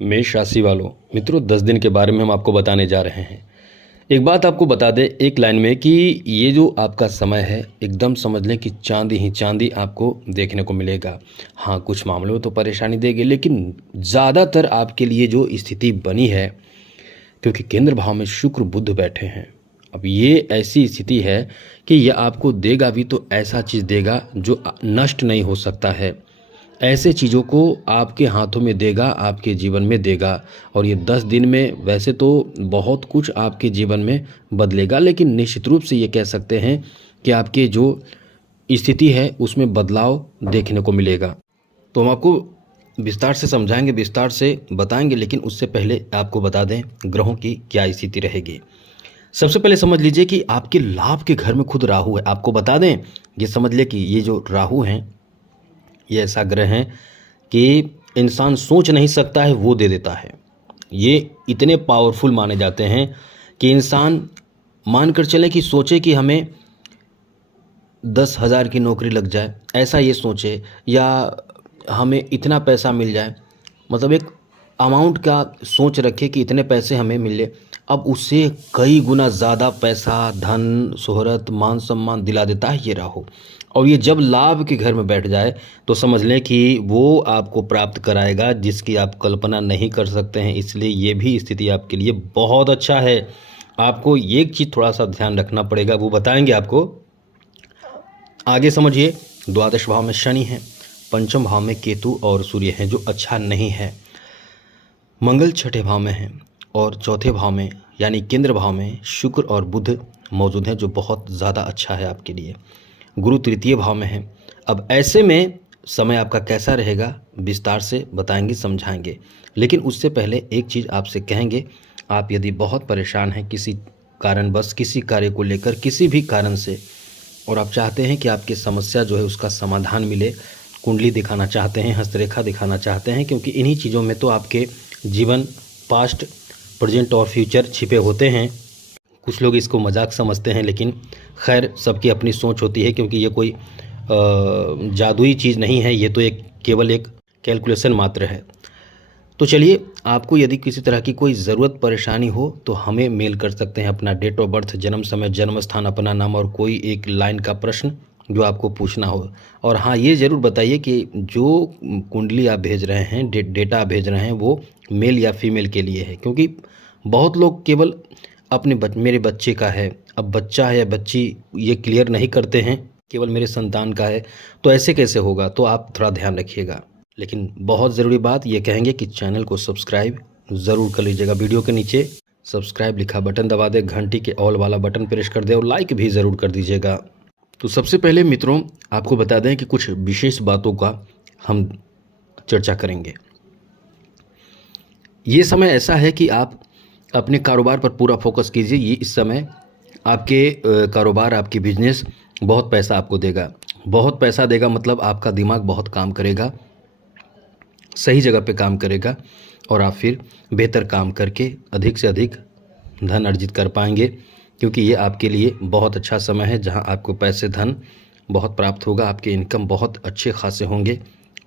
मेष राशि वालों, मित्रों 10 दिन के बारे में हम आपको बताने जा रहे हैं। एक बात आपको बता दें एक लाइन में कि ये जो आपका समय है एकदम समझ लें कि चांदी ही चांदी आपको देखने को मिलेगा। हाँ, कुछ मामलों में तो परेशानी देगी, लेकिन ज़्यादातर आपके लिए जो स्थिति बनी है, क्योंकि केंद्र भाव में शुक्र बुध बैठे हैं। अब ये ऐसी स्थिति है कि यह आपको देगा भी तो ऐसा चीज़ देगा जो नष्ट नहीं हो सकता है। ऐसे चीज़ों को आपके हाथों में देगा, आपके जीवन में देगा। और ये 10 दिन में वैसे तो बहुत कुछ आपके जीवन में बदलेगा, लेकिन निश्चित रूप से ये कह सकते हैं कि आपके जो स्थिति है उसमें बदलाव देखने को मिलेगा। तो हम आपको विस्तार से समझाएंगे, विस्तार से बताएंगे, लेकिन उससे पहले आपको बता दें ग्रहों की क्या स्थिति रहेगी। सबसे पहले समझ लीजिए कि आपके लाभ के घर में खुद राहु है। आपको बता दें, ये समझ ले कि ये जो राहु हैं ये ऐसा ग्रह हैं कि इंसान सोच नहीं सकता है वो दे देता है। ये इतने पावरफुल माने जाते हैं कि इंसान मानकर चले कि सोचे कि हमें 10,000 की नौकरी लग जाए, ऐसा ये सोचे, या हमें इतना पैसा मिल जाए, मतलब एक अमाउंट का सोच रखे कि इतने पैसे हमें मिले। अब उससे कई गुना ज़्यादा पैसा, धन, शोहरत, मान सम्मान दिला देता है ये राहु। और ये जब लाभ के घर में बैठ जाए तो समझ लें कि वो आपको प्राप्त कराएगा जिसकी आप कल्पना नहीं कर सकते हैं। इसलिए ये भी स्थिति आपके लिए बहुत अच्छा है। आपको एक चीज़ थोड़ा सा ध्यान रखना पड़ेगा, वो बताएंगे आपको आगे। समझिए, द्वादश भाव में शनि है, पंचम भाव में केतु और सूर्य हैं जो अच्छा नहीं है। मंगल छठे भाव में है और चौथे भाव में यानी केंद्र भाव में शुक्र और बुध मौजूद हैं जो बहुत ज़्यादा अच्छा है आपके लिए। गुरु तृतीय भाव में है। अब ऐसे में समय आपका कैसा रहेगा विस्तार से बताएंगे, समझाएंगे, लेकिन उससे पहले एक चीज़ आपसे कहेंगे। आप यदि बहुत परेशान हैं किसी कारणवश, किसी कार्य को लेकर, किसी भी कारण से, और आप चाहते हैं कि आपकी समस्या जो है उसका समाधान मिले, कुंडली दिखाना चाहते हैं, हस्तरेखा दिखाना चाहते हैं, क्योंकि इन्हीं चीज़ों में तो आपके जीवन, पास्ट, प्रेजेंट और फ्यूचर छिपे होते हैं। कुछ लोग इसको मजाक समझते हैं, लेकिन खैर सबकी अपनी सोच होती है, क्योंकि ये कोई जादुई चीज़ नहीं है, ये तो केवल एक कैलकुलेशन मात्र है। तो चलिए, आपको यदि किसी तरह की कोई ज़रूरत परेशानी हो तो हमें मेल कर सकते हैं। अपना डेट ऑफ बर्थ, जन्म समय, जन्म स्थान, अपना नाम और कोई एक लाइन का प्रश्न जो आपको पूछना हो। और हाँ, ये ज़रूर बताइए कि जो कुंडली आप भेज रहे हैं, डेटा आप भेज रहे हैं, वो मेल या फीमेल के लिए है। क्योंकि बहुत लोग केवल अपने मेरे बच्चे का है, अब बच्चा है या बच्ची ये क्लियर नहीं करते हैं, केवल मेरे संतान का है, तो ऐसे कैसे होगा। तो आप थोड़ा ध्यान रखिएगा। लेकिन बहुत ज़रूरी बात ये कहेंगे कि चैनल को सब्सक्राइब ज़रूर कर लीजिएगा। वीडियो के नीचे सब्सक्राइब लिखा बटन दबा दे, घंटी के ऑल वाला बटन प्रेस कर दे और लाइक भी ज़रूर कर दीजिएगा। तो सबसे पहले मित्रों आपको बता दें कि कुछ विशेष बातों का हम चर्चा करेंगे। ये समय ऐसा है कि आप अपने कारोबार पर पूरा फोकस कीजिए। ये इस समय आपके कारोबार, आपकी बिजनेस बहुत पैसा आपको देगा। बहुत पैसा देगा मतलब आपका दिमाग बहुत काम करेगा, सही जगह पे काम करेगा, और आप फिर बेहतर काम करके अधिक से अधिक धन अर्जित कर पाएंगे। क्योंकि ये आपके लिए बहुत अच्छा समय है जहां आपको पैसे, धन बहुत प्राप्त होगा। आपके इनकम बहुत अच्छे खासे होंगे,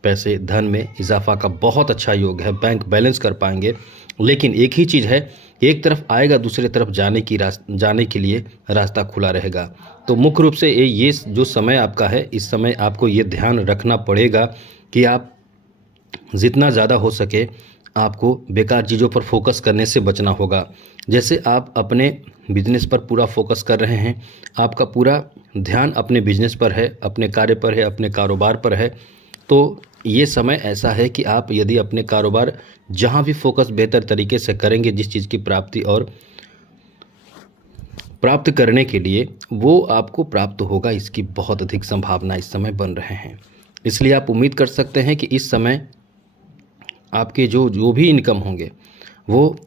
पैसे धन में इजाफा का बहुत अच्छा योग है, बैंक बैलेंस कर पाएंगे। लेकिन एक ही चीज़ है, एक तरफ आएगा दूसरे तरफ जाने के लिए रास्ता खुला रहेगा। तो मुख्य रूप से ये जो समय आपका है, इस समय आपको ये ध्यान रखना पड़ेगा कि आप जितना ज़्यादा हो सके आपको बेकार चीज़ों पर फोकस करने से बचना होगा। जैसे आप अपने बिजनेस पर पूरा फोकस कर रहे हैं, आपका पूरा ध्यान अपने बिजनेस पर है, अपने कार्य पर है, अपने कारोबार पर है, तो ये समय ऐसा है कि आप यदि अपने कारोबार जहाँ भी फोकस बेहतर तरीके से करेंगे, जिस चीज़ की प्राप्ति और प्राप्त करने के लिए वो आपको प्राप्त होगा, इसकी बहुत अधिक संभावना इस समय बन रहे हैं। इसलिए आप उम्मीद कर सकते हैं कि इस समय आपके जो भी इनकम होंगे वो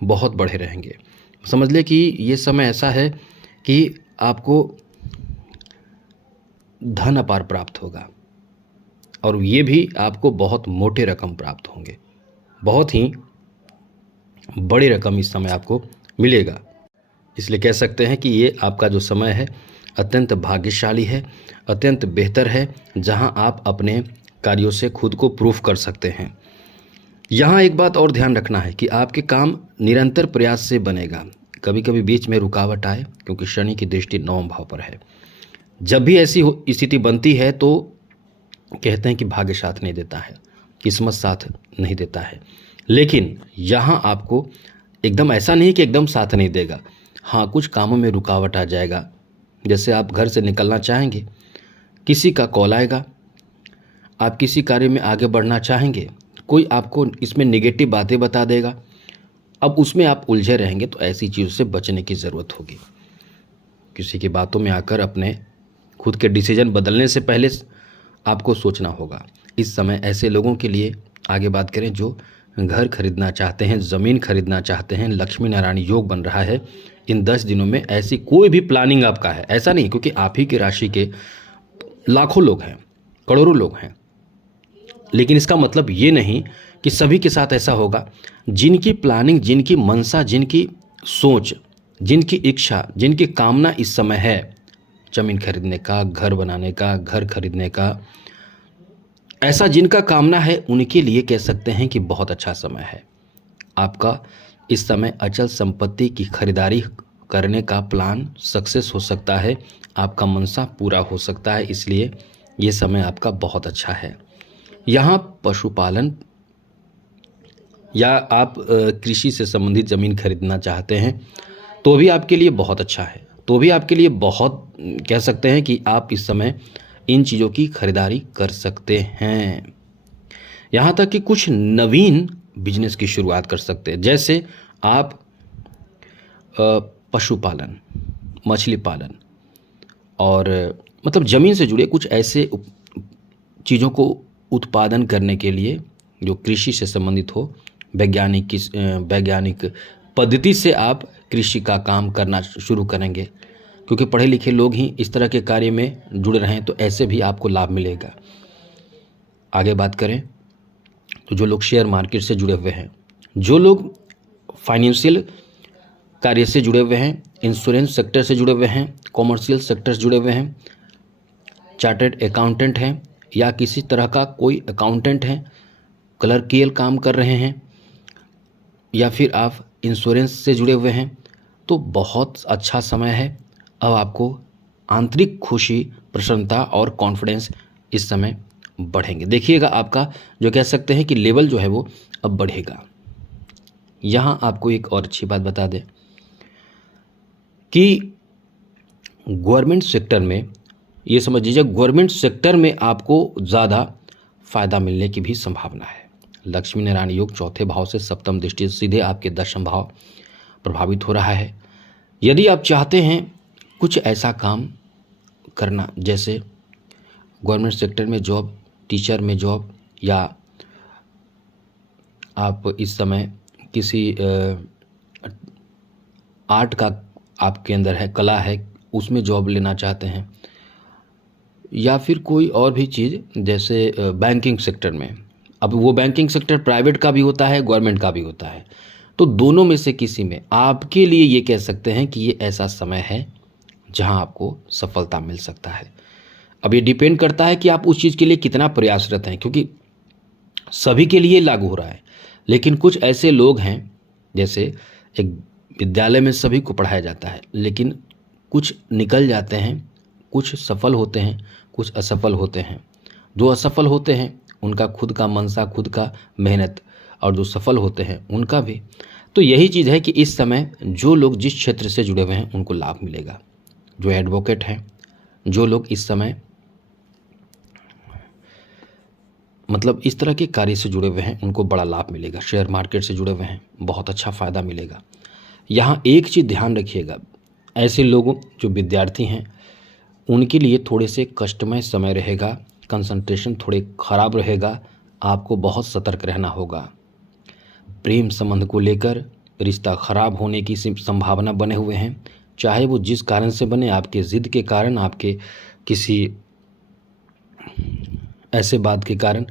बहुत बढ़े रहेंगे। समझ लें कि ये समय ऐसा है कि आपको धन अपार प्राप्त होगा, और ये भी आपको बहुत मोटे रकम प्राप्त होंगे, बहुत ही बड़ी रकम इस समय आपको मिलेगा। इसलिए कह सकते हैं कि ये आपका जो समय है अत्यंत भाग्यशाली है, अत्यंत बेहतर है, जहां आप अपने कार्यों से खुद को प्रूफ कर सकते हैं। यहाँ एक बात और ध्यान रखना है कि आपके काम निरंतर प्रयास से बनेगा। कभी कभी बीच में रुकावट आए, क्योंकि शनि की दृष्टि 9वें भाव पर है। जब भी ऐसी स्थिति बनती है तो कहते हैं कि भाग्य साथ नहीं देता है, किस्मत साथ नहीं देता है। लेकिन यहाँ आपको एकदम ऐसा नहीं कि एकदम साथ नहीं देगा। हाँ, कुछ कामों में रुकावट आ जाएगा। जैसे आप घर से निकलना चाहेंगे, किसी का कॉल आएगा, आप किसी कार्य में आगे बढ़ना चाहेंगे, कोई आपको इसमें नेगेटिव बातें बता देगा, अब उसमें आप उलझे रहेंगे। तो ऐसी चीज़ों से बचने की ज़रूरत होगी। किसी की बातों में आकर अपने खुद के डिसीजन बदलने से पहले आपको सोचना होगा। इस समय ऐसे लोगों के लिए आगे बात करें जो घर खरीदना चाहते हैं, ज़मीन खरीदना चाहते हैं, लक्ष्मी नारायण योग बन रहा है इन 10 दिनों में। ऐसी कोई भी प्लानिंग आपका है, ऐसा नहीं, क्योंकि आप ही की राशि के लाखों लोग हैं, करोड़ों लोग हैं। लेकिन इसका मतलब ये नहीं कि सभी के साथ ऐसा होगा। जिनकी प्लानिंग, जिनकी मनसा, जिनकी सोच, जिनकी इच्छा, जिनकी कामना इस समय है ज़मीन खरीदने का, घर बनाने का, घर खरीदने का, ऐसा जिनका कामना है, उनके लिए कह सकते हैं कि बहुत अच्छा समय है। आपका इस समय अचल संपत्ति की खरीदारी करने का प्लान सक्सेस हो सकता है, आपका मनसा पूरा हो सकता है। इसलिए ये समय आपका बहुत अच्छा है। यहाँ पशुपालन या आप कृषि से संबंधित ज़मीन खरीदना चाहते हैं तो भी आपके लिए बहुत अच्छा है। तो भी आपके लिए बहुत कह सकते हैं कि आप इस समय इन चीज़ों की खरीदारी कर सकते हैं। यहाँ तक कि कुछ नवीन बिजनेस की शुरुआत कर सकते हैं। जैसे आप पशुपालन, मछली पालन और मतलब ज़मीन से जुड़े कुछ ऐसे चीज़ों को उत्पादन करने के लिए जो कृषि से संबंधित हो, वैज्ञानिक पद्धति से आप कृषि का काम करना शुरू करेंगे, क्योंकि पढ़े लिखे लोग ही इस तरह के कार्य में जुड़े रहें तो ऐसे भी आपको लाभ मिलेगा। आगे बात करें तो जो लोग शेयर मार्केट से जुड़े हुए हैं, जो लोग फाइनेंशियल कार्य से जुड़े हुए हैं, इंश्योरेंस सेक्टर से जुड़े हुए हैं, कॉमर्शियल सेक्टर से जुड़े हुए हैं, चार्टर्ड अकाउंटेंट हैं या किसी तरह का कोई अकाउंटेंट हैं, क्लर्कियल काम कर रहे हैं, या फिर आप इंश्योरेंस से जुड़े हुए हैं, तो बहुत अच्छा समय है। अब आपको आंतरिक खुशी, प्रसन्नता और कॉन्फिडेंस इस समय बढ़ेंगे। देखिएगा आपका जो कह सकते हैं कि लेवल जो है वो अब बढ़ेगा। यहाँ आपको एक और अच्छी बात बता दें कि गवर्नमेंट सेक्टर में, ये समझ लीजिए गवर्नमेंट सेक्टर में आपको ज़्यादा फायदा मिलने की भी संभावना है। लक्ष्मी नारायण योग 4थे भाव से 7वीं दृष्टि से सीधे आपके 10वें भाव प्रभावित हो रहा है। यदि आप चाहते हैं कुछ ऐसा काम करना, जैसे गवर्नमेंट सेक्टर में जॉब, टीचर में जॉब, या आप इस समय किसी आर्ट का आपके अंदर है, कला है, उसमें जॉब लेना चाहते हैं, या फिर कोई और भी चीज़ जैसे बैंकिंग सेक्टर में। अब वो बैंकिंग सेक्टर प्राइवेट का भी होता है, गवर्नमेंट का भी होता है, तो दोनों में से किसी में आपके लिए ये कह सकते हैं कि ये ऐसा समय है जहां आपको सफलता मिल सकता है। अब ये डिपेंड करता है कि आप उस चीज़ के लिए कितना प्रयासरत हैं, क्योंकि सभी के लिए लागू हो रहा है। लेकिन कुछ ऐसे लोग हैं, जैसे एक विद्यालय में सभी को पढ़ाया जाता है, लेकिन कुछ निकल जाते हैं, कुछ सफल होते हैं, कुछ असफल होते हैं। जो असफल होते हैं उनका खुद का मनसा, खुद का मेहनत, और जो सफल होते हैं उनका भी। तो यही चीज़ है कि इस समय जो लोग जिस क्षेत्र से जुड़े हुए हैं उनको लाभ मिलेगा। जो एडवोकेट हैं, जो लोग इस समय मतलब इस तरह के कार्य से जुड़े हुए हैं, उनको बड़ा लाभ मिलेगा। शेयर मार्केट से जुड़े हुए हैं, बहुत अच्छा फ़ायदा मिलेगा। यहाँ एक चीज़ ध्यान रखिएगा, ऐसे लोगों जो विद्यार्थी हैं उनके लिए थोड़े से कष्टमय समय रहेगा, कंसंट्रेशन थोड़े ख़राब रहेगा, आपको बहुत सतर्क रहना होगा। प्रेम संबंध को लेकर रिश्ता ख़राब होने की संभावना बने हुए हैं, चाहे वो जिस कारण से बने, आपके ज़िद के कारण, आपके किसी ऐसे बात के कारण।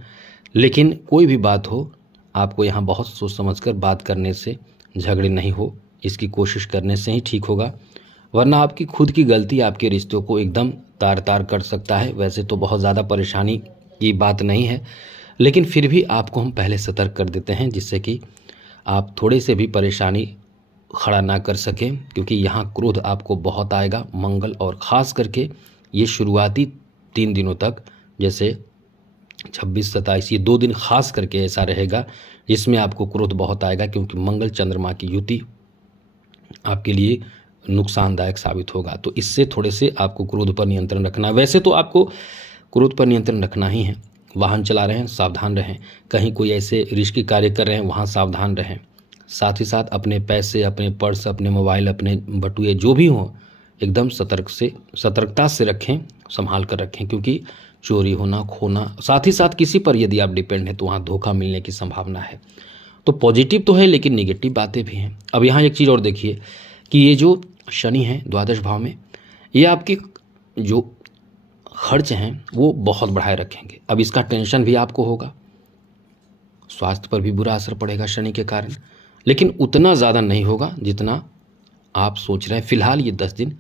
लेकिन कोई भी बात हो, आपको यहाँ बहुत सोच समझकर बात करने से झगड़े नहीं हो, इसकी कोशिश करने से ही ठीक होगा, वरना आपकी खुद की गलती आपके रिश्तों को एकदम तार तार कर सकता है। वैसे तो बहुत ज़्यादा परेशानी की बात नहीं है, लेकिन फिर भी आपको हम पहले सतर्क कर देते हैं, जिससे कि आप थोड़े से भी परेशानी खड़ा ना कर सकें, क्योंकि यहाँ क्रोध आपको बहुत आएगा मंगल और ख़ास करके ये शुरुआती 3 दिनों तक, जैसे 26-27 ये 2 दिन खास करके ऐसा रहेगा जिसमें आपको क्रोध बहुत आएगा, क्योंकि मंगल चंद्रमा की युति आपके लिए नुकसानदायक साबित होगा। तो इससे थोड़े से आपको क्रोध पर नियंत्रण रखना है। वैसे तो आपको क्रोध पर नियंत्रण रखना ही है। वाहन चला रहे हैं सावधान रहें, कहीं कोई ऐसे रिस्की कार्य कर रहे हैं वहाँ सावधान रहें। साथ ही साथ अपने पैसे, अपने पर्स, अपने मोबाइल, अपने बटुए जो भी हों एकदम सतर्कता से रखें, संभाल कर रखें, क्योंकि चोरी होना, खोना, साथ ही साथ किसी पर यदि आप डिपेंड हैं तो वहाँ धोखा मिलने की संभावना है। तो पॉजिटिव तो है लेकिन निगेटिव बातें भी हैं। अब यहाँ एक चीज़ और देखिए कि ये जो शनि है द्वादश भाव में, ये आपकी जो खर्च हैं वो बहुत बढ़ाए रखेंगे। अब इसका टेंशन भी आपको होगा, स्वास्थ्य पर भी बुरा असर पड़ेगा शनि के कारण, लेकिन उतना ज़्यादा नहीं होगा जितना आप सोच रहे हैं। फिलहाल ये 10 दिन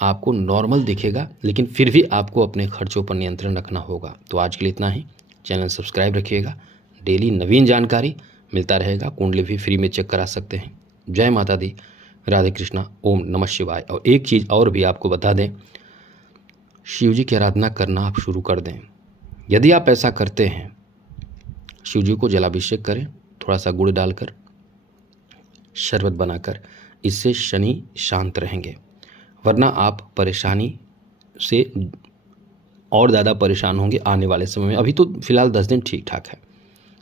आपको नॉर्मल दिखेगा, लेकिन फिर भी आपको अपने खर्चों पर नियंत्रण रखना होगा। तो आज के लिए इतना ही। चैनल सब्सक्राइब रखिएगा, डेली नवीन जानकारी मिलता रहेगा। कुंडली भी फ्री में चेक करा सकते हैं। जय माता दी, राधे कृष्णा, ओम नमः शिवाय। और एक चीज़ और भी आपको बता दें, शिव जी की आराधना करना आप शुरू कर दें। यदि आप ऐसा करते हैं, शिव जी को जलाभिषेक करें, थोड़ा सा गुड़ डालकर, शरबत बनाकर, इससे शनि शांत रहेंगे। वरना आप परेशानी से और ज़्यादा परेशान होंगे आने वाले समय में। अभी तो फिलहाल 10 दिन ठीक ठाक है,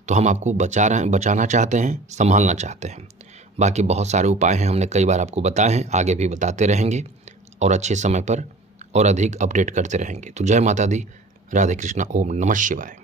तो हम आपको बचाना चाहते हैं, संभालना चाहते हैं। बाकी बहुत सारे उपाय हैं, हमने कई बार आपको बताए हैं, आगे भी बताते रहेंगे और अच्छे समय पर और अधिक अपडेट करते रहेंगे। तो जय माता दी, राधे कृष्णा, ओम नमः शिवाय।